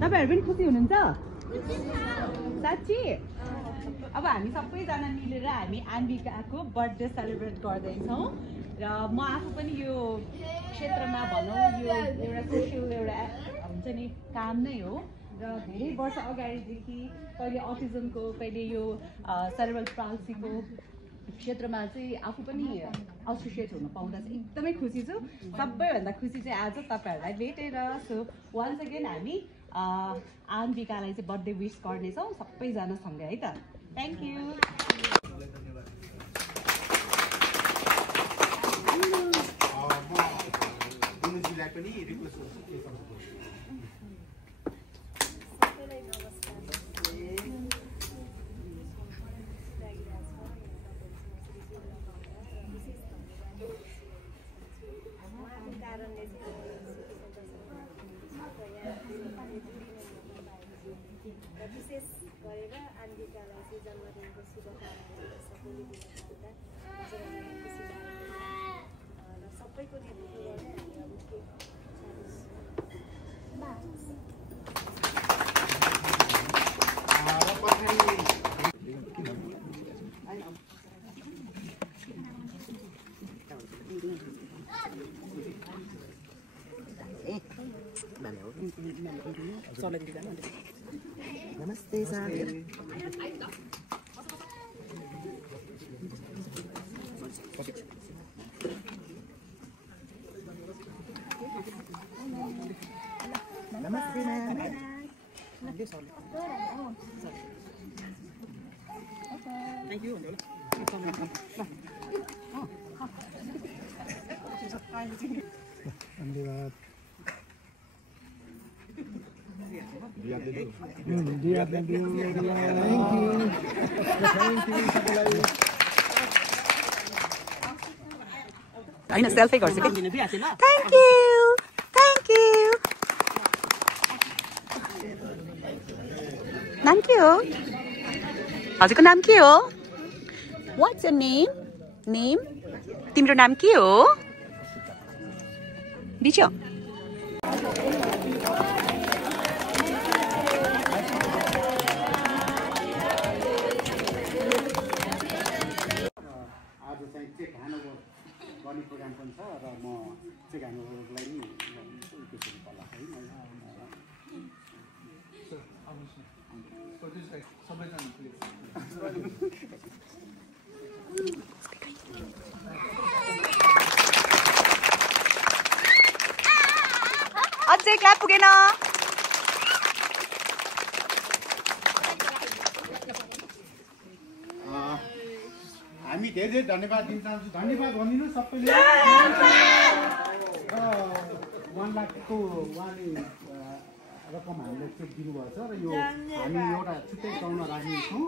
तपाईहरु पनि खुसी हुनुहुन्छ साच्चै अब हामी सबैजना मिलेर हामी आन्विकाको बर्थडे सेलिब्रेट गर्दैछौँ र म आफू पनि यो क्षेत्रमा भनौँ यो एउटा सोसियल एउटा हुन्छ नि काम नै हो र धेरै वर्ष अगाडिदेखि कहिले अटिजमको कहिले यो सेरेब्रल पाल्सीको क्षेत्रमा चाहिँ आफू पनि एसोसिएट हुन पाउँदा चाहिँ एकदमै खुसी छु सबैभन्दा खुसी चाहिँ आज तपाईहरुलाई भेटेर सो वान्स अगेन हामी आन्विकालाई चाहिँ बर्थडे विश गर्नेछौँ सबैजना सँगै है त थ्यांक यू विशेष गरेर आन्विकालाई चाहिँ जन्मदिनको शुभकामनाहरू सबैले दिन पाउँदा हजुरहरूलाई खुसी लागेको र सबैको नेतृत्व गर्ने हामी अब नमस्ते साथी नमस्ते थ्यांक यू धन्यवाद होइन सेल्फी गर्छु कि थ्यांक यू नाम के हो हजुरको नाम के हो व्हाट्स योर नेम तिम्रो नाम के हो बिचो गर्ने प्रोग्राम पनि छ र म चाहिँ हाम्रोलाई नि त्यसरी पर्ला है अझै क्ल्याप पुगेन हामी धेरै धन्यवाद दिन चाहन्छु धन्यवाद भनिदिनु सबैले 1 लाखको उहाँले रकम हामीलाई चेक दिनुभएको छ र यो हामी एउटा छुट्टै ठाउँमा राख्नेछौँ